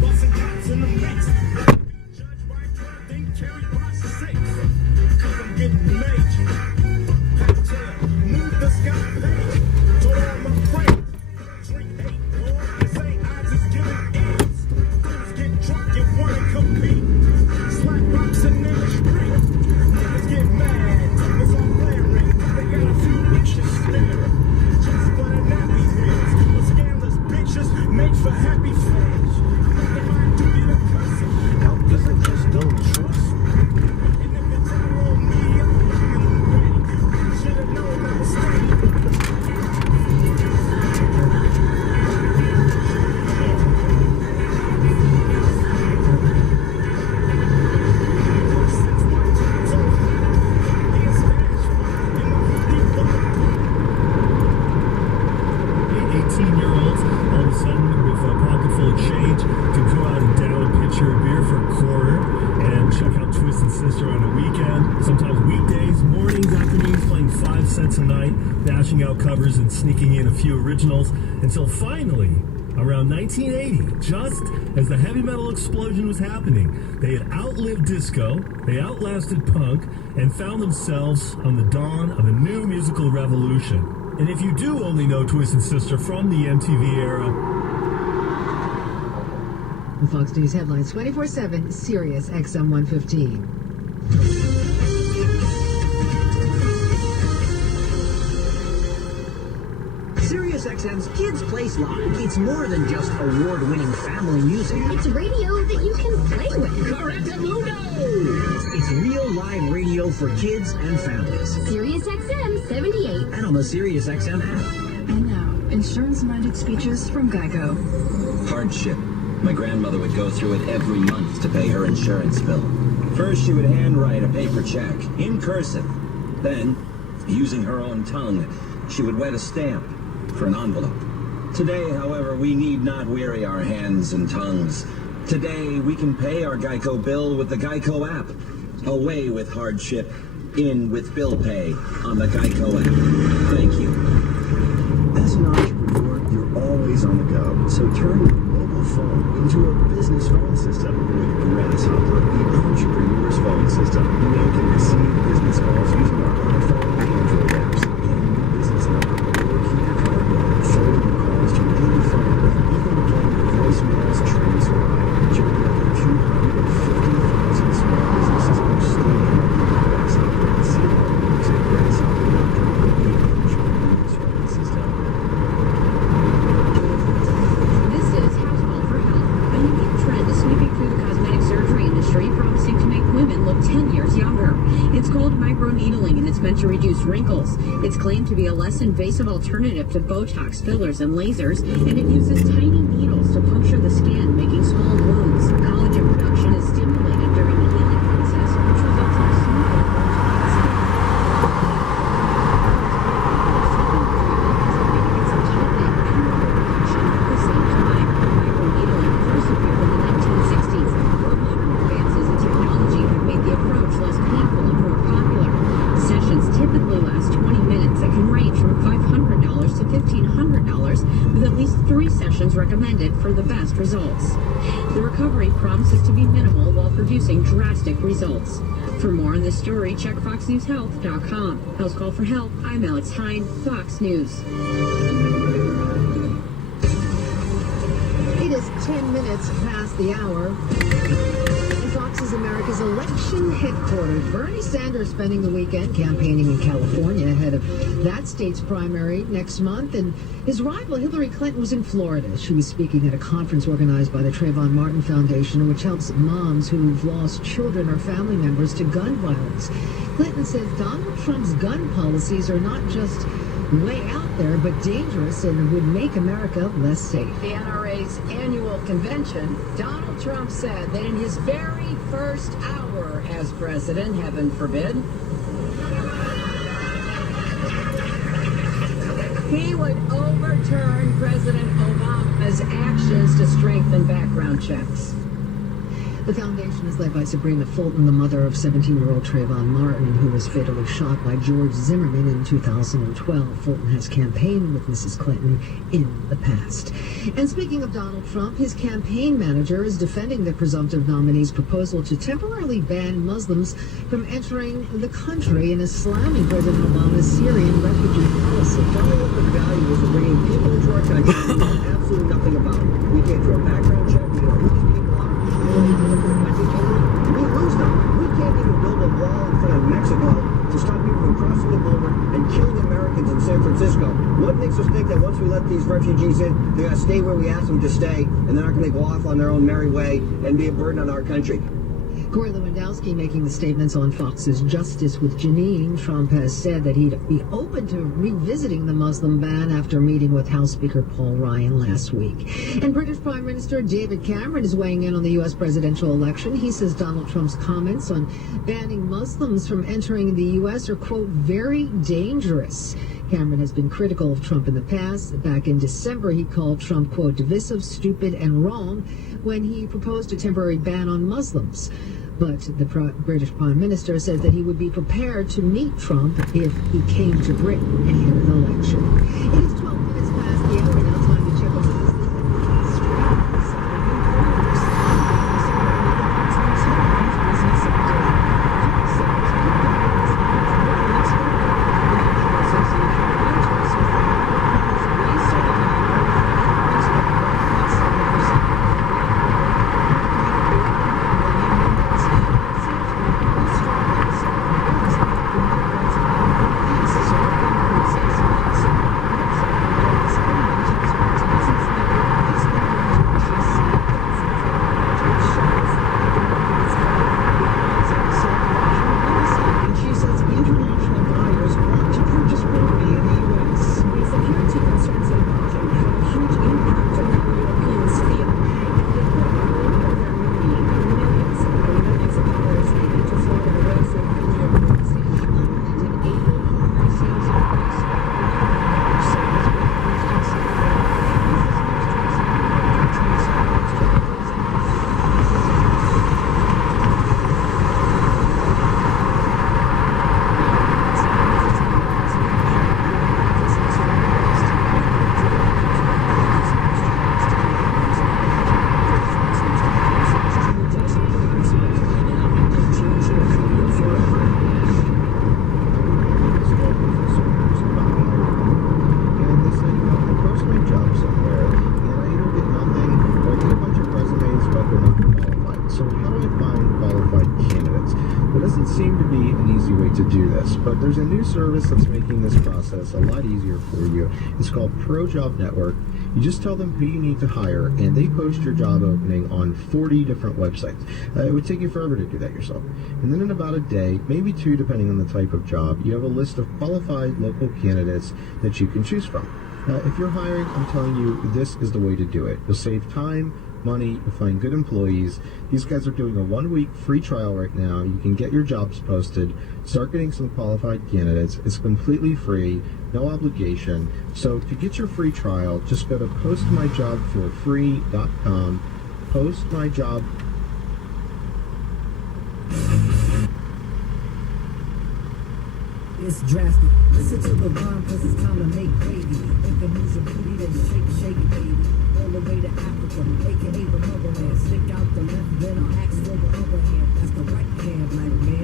Busting cops in the mix. Judge by crowd, then carry by six. Cause I'm getting major. Fuck tail, move the sky page. Told all my friends, drink hate, Lord. This ain't I just giving ends. Fools get drunk and wanna compete. Slap boxing in the street. Niggas get mad, tongues are flaring. They got a few bitches staring. Just for the nappy heads. But scandalous bitches make for happy fans. They might do you the cussing. Help cause I just don't trust. And if it's all on me, I'm ready. Should've known I was steady. All of a sudden, with a pocket full of change, can go out and down a pitcher of beer for a quarter and check out Twisted Sister on a weekend. Sometimes weekdays, mornings, afternoons, playing 5 cents a night, bashing out covers and sneaking in a few originals until finally, around 1980, just as the heavy metal explosion was happening, they had outlived disco, they outlasted punk, and found themselves on the dawn of a new musical revolution. And if you do only know Twisted Sister from the MTV era... The Fox News headlines 24/7, Sirius XM 115. SiriusXM's Kids Place Live. It's more than just award-winning family music. It's radio that you can play with. Correctamundo! It's real live radio for kids and families. Sirius XM 78. And on the SiriusXM app. And now, insurance-minded speeches from Geico. Hardship. My grandmother would go through it every month to pay her insurance bill. First, she would handwrite a paper check in cursive. Then, using her own tongue, she would wet a stamp for an envelope. Today, however, we need not weary our hands and tongues. Today, we can pay our Geico bill with the Geico app. Away with hardship, in with bill pay on the Geico app. Thank you. As an entrepreneur, you're always on the go, so turn your mobile phone into a business phone system with Grasshopper, the entrepreneur's phone system. Now you can receive business calls using our iPhone and Android apps. And your business number or keep your card going, forward your calls to any phone, even get your voicemails transcribed. Join over 250,000 small businesses who stay connected to Grasshopper and see how it works at Grasshopper.com, the entrepreneur's phone system. This is Household for Health. A unique trend is sweeping through the cosmetic surgery industry, promising to make women look 10 years younger. It's called microneedling, and it's meant to reduce wrinkles. It's claimed to be a less invasive alternative to Botox, fillers, and lasers, and it uses tiny needles to puncture the skin, making small wounds. Collagen production is stimulated during the healing process, which results in a smoother, more skin. Typically last 20 minutes that can range from $500 to $1,500, with at least 3 sessions recommended for the best results. The recovery promises to be minimal while producing drastic results. For more on this story, check foxnewshealth.com. House Call for Help, I'm Alex Hine, Fox News. It is 10 minutes past the hour. Fox is America's election headquarters. Bernie Sanders spending the weekend campaigning in California ahead of that state's primary next month. And his rival, Hillary Clinton, was in Florida. She was speaking at a conference organized by the Trayvon Martin Foundation, which helps moms who've lost children or family members to gun violence. Clinton says Donald Trump's gun policies are not just way out there, but dangerous and would make America less safe. The NRA's annual convention, Donald Trump said that in his very first hour as president, heaven forbid, he would overturn President Obama's actions to strengthen background checks. The foundation is led by Sabrina Fulton, the mother of 17-year-old Trayvon Martin, who was fatally shot by George Zimmerman in 2012. Fulton has campaigned with Mrs. Clinton in the past. And speaking of Donald Trump, his campaign manager is defending the presumptive nominee's proposal to temporarily ban Muslims from entering the country and slamming President Obama's Syrian refugee policy. Tell me what the value is of bringing people into our country we know absolutely nothing about. We can't do a background check. We don't know who these people are. We lose them. We can't even build a wall in front of Mexico to stop people from crossing the border and killing Americans in San Francisco. What makes us think that once we let these refugees in, they're going to stay where we ask them to stay, and they're not going to go off on their own merry way and be a burden on our country? Corey Lewandowski making the statements on Fox's Justice with Janine. Trump has said that he'd be open to revisiting the Muslim ban after meeting with House Speaker Paul Ryan last week. And British Prime Minister David Cameron is weighing in on the U.S. presidential election. He says Donald Trump's comments on banning Muslims from entering the U.S. are, quote, very dangerous. Cameron has been critical of Trump in the past. Back in December, he called Trump, quote, divisive, stupid, and wrong when he proposed a temporary ban on Muslims. But the British Prime Minister said that he would be prepared to meet Trump if he came to Britain ahead of the election. It is 12 minutes past the hour. Now time to check on the seem to be an easy way to do this, but there's a new service that's making this process a lot easier for you. It's called ProJob Network. You just tell them who you need to hire, and they post your job opening on 40 different websites. It would take you forever to do that yourself. And then in about a day, maybe two, depending on the type of job, you have a list of qualified local candidates that you can choose from. If you're hiring, I'm telling you, this is the way to do it. You'll save time, money, you'll find good employees. These guys are doing a 1-week free trial right now. You can get your jobs posted, start getting some qualified candidates. It's completely free, no obligation. So to get your free trial, just go to postmyjobforfree.com, postmyjob. It's drastic. Listen to the rhyme, cause it's time to make gravy. If it moves your booty, then shake it, baby. All the way to Africa, aka the motherland. Stick out the left, then I'll ask for the other hand. That's the right hand, like man.